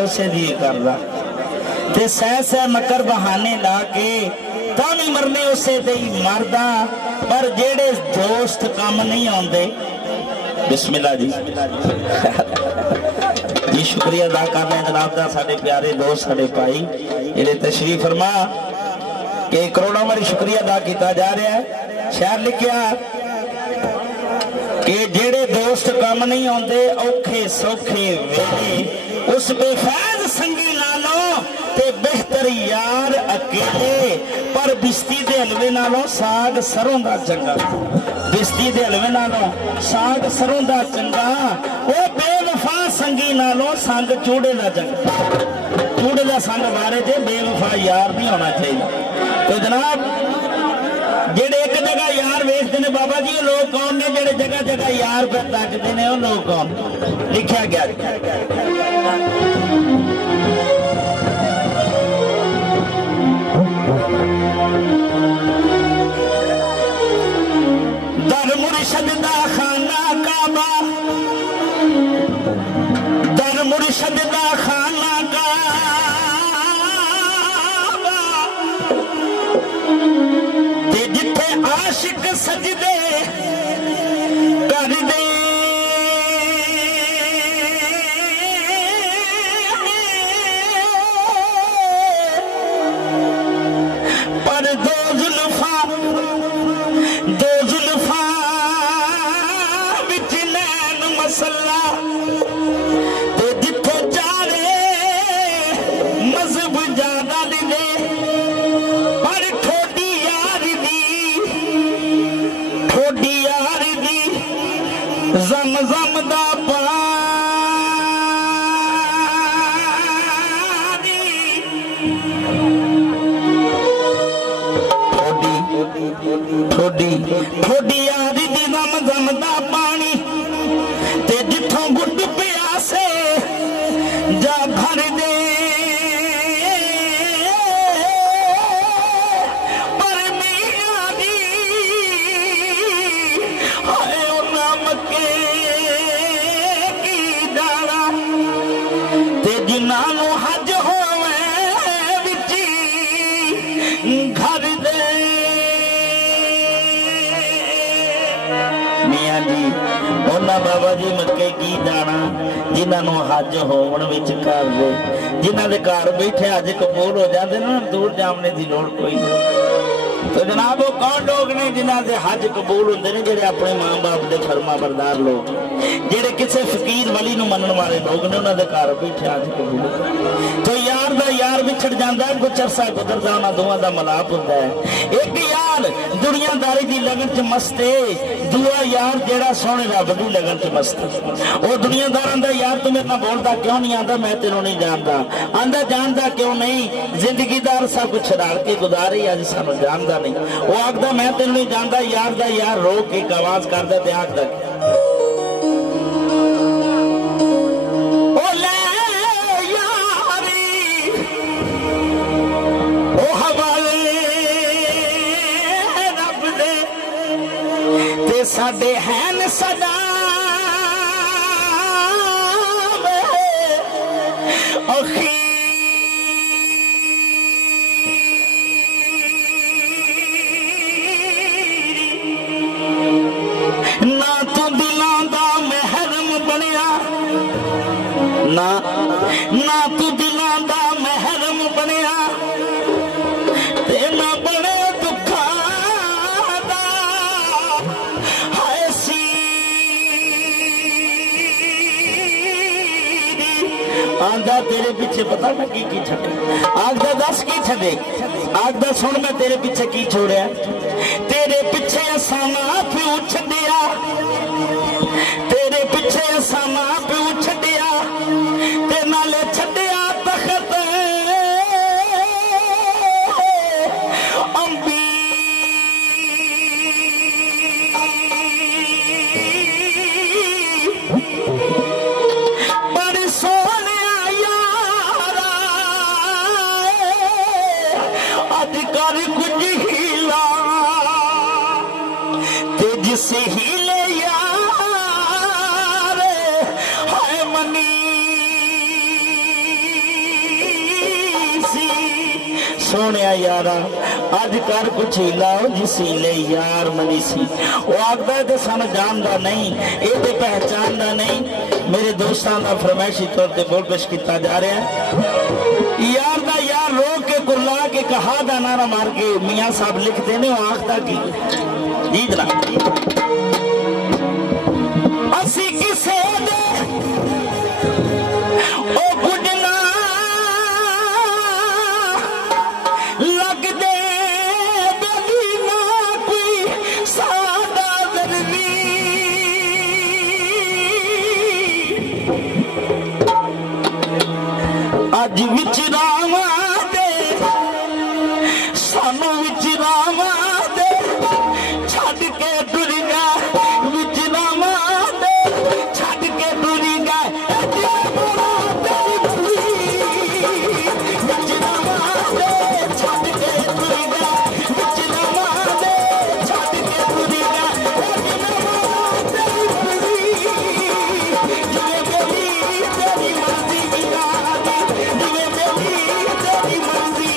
तो उसे दी करदा ते सह सह मकर बहाने ला के तां भी मरने उसे ते ही मरदा। पर जेड़े दोस्त काम नहीं आउंदे बिस्मिल्लाह जी जी शुक्रिया अदा करना जनाब का साडे प्यारे दोस्त साडे भाई जेड़े तशरीफ फरमा कि करोड़ों बारी शुक्रिया अदा किया जा रहा है। शायर लिखिया कि जेड़े दोस्त काम नहीं आते औखे सौखे वेले उस बेफैज संगी नालों ते बेहतर यार अकेले। पर बिस्ती दे हलवे नालों साग सरों दा चंगा, बिस्ती दे हलवे नालों साग सरों दा चंगा। वो बेवफा संगी नालों संग चूड़े दा चंगा। चूड़े दा संग बारे च बेवफा यार नहीं होना चाहिए। तो जनाब जेड़े एक जगह यार वेचते ने बाबा जी लोग कौन ने जेड़े जगह जगह यार पे तकते ने वो लोग कौन? लिखा गया दर मुर्शद दा खाना काबा, दर मुर्शद दा खाना काबा ते जिथे आशिक सजदे कर दे पर दो जुल्फा विच नैन मसला ते जिथे जा रे मजहब ज्यादा दे पर ठोडी यार दी जम जम दा पानी ठोडी यार दी जम जम दा पानी ते जिथों गुड प्यासे जा भर दे पर मियां दी हाय ओ नाम के की दाना ते जिन्हां नूं हज होवे विची घर दे। मियां जी उन्हां बाबा जी मक्के की दाना जिन्होंने हज होवन विच कर दे, जिन्हां दे घर बैठे हज कबूल हो जाते ना दूर जामने की लोड़ कोई नहीं। तो जनाब वो कौन लोग ने जिन्हां दे हज कबूल होंदे ने? जेड़े अपने मां बाप दे फरमा बरदार लोग, जेड़े किसी फकीर वली नूं मनण वाले लोग ने, उन्हां दे घर बैठे हज कबूल। तो यार दा यार विछड़ जांदा है, कुछ अरसा गुजरदा उन्हां दोवां दा मलाप हुंदा है। एक यार दुनियादारी दी लगन च मस्त है, दूआ यार जेड़ा सोहणे रब दी लगन च मस्त है। वो दुनियादारां दा यार तू मेरे नाल बोलदा क्यों नहीं? आंदा मैं तेनों नहीं जानदा। आंदा जानदा क्यों नहीं? जिंदगी दा अरसा कुछ रल के गुजारी अज सानू जानदा नहीं। वो आखदा मैं तेनों नहीं जानदा। यार दा यार रो के एक आवाज करदा ते आखदा साडे हैन सदा ना तू दिलां दा महरम बनिया, ना तू दिलां दा महरम बनिया ते ना बने आंदा तेरे पीछे पता मैं की छड़े। आंदा दस की छड़े? आंदा सुन मैं तेरे पीछे की छोड़िया? तेरे पीछे असा मां प्यो छड़िया, तेरे पीछे असा मां प्यो छड़िया ते नाले छड़िया तखत अंबी। कुछ हीला ते जिसे हीले यार है मनी सोने यारा अज कर कुछ हीला जिस हीले यार मनी सी। वो आखदा है तो सन जानदा नहीं, ये तो पहचानदा नहीं। मेरे दोस्तों का फरमाइशी तौर पर बहुत कुछ किया जा रहा है। यार दा यार रोक के कुरला के कहा दा नारा मार के मियाँ साहब लिखते ने आखदा की जी जनाब असी किसे दे ओ गुडना लग दे बेली ना कोई सादा दर्दी अज विचरावा दे सानू विचरावा दे छड़ के टुर गया विचरावा दे छड़ के टुर गया विचरावा दे छड़ के टुर गया विचरावा दे छड़ के टुर गया जिवे बेली तेरी मर्जी जिवे बेली तेरी मर्जी।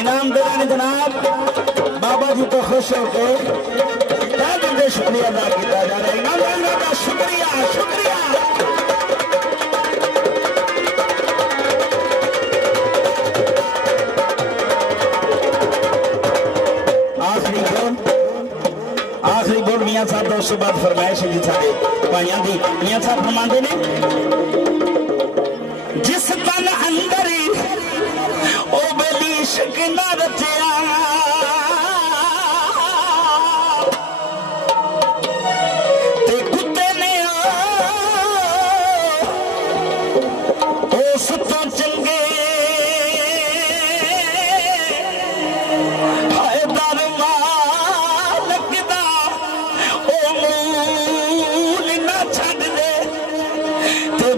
इनाम दे रहे हैं जनाब बाबा जी को खुश होकर शुक्रिया अदा किया जा रहा है। इनाम देने का शुक्रिया शुक्रिया। आखिरी बोल मियाँ साहब का उसके बाद फरमाइश है जी सारे भाइयों की। मियाँ साहब फरमाते ने जिस तन अंदर ओ बेली इश्क न रचिया ते कुत्ते ने उस तो चंगे हाय दर मालक दा ओ मूल न छड़ दे ते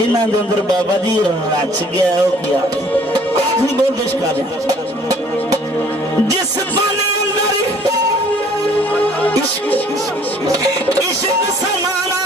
जिन्हां दे अंदर बाबा जी रच गया वो क्या आखिरी बोल पेश कर जिस बने अंदर इश्क इश्क समाना